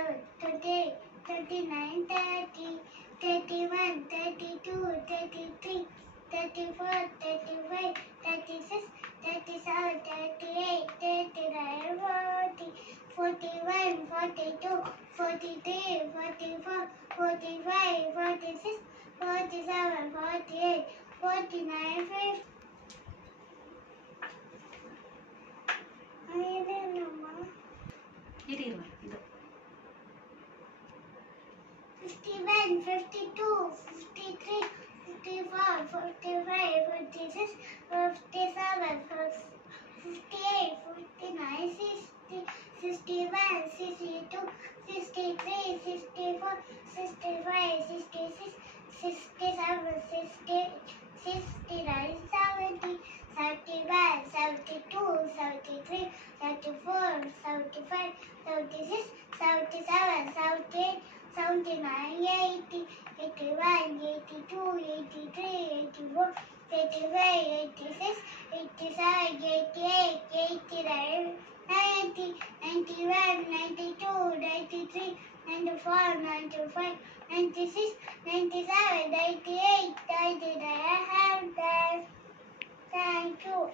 37, 38, 39, 30, 31, 32, 33, 34, 35, 36, 37, 38, 39, 40, 41, 42, 43, 44, 45, 46, 47, 48, 49, 50. ಇರಿರುವ ಇದು 51, 52, 53, 54, 45, 46, 57, 58, 59, 60, 61, 62, 63, 64, 65, 66, 67, 68, 69, 70, 71, 72, 73, 74, 75, 76, 77, 78, 79, 80, 81, 82, 83, 84, 85, 86, 87, 88, 89, 90, 91, 92, 93, 94, 95, 96, 97, 98, 99. I have that. Thank you.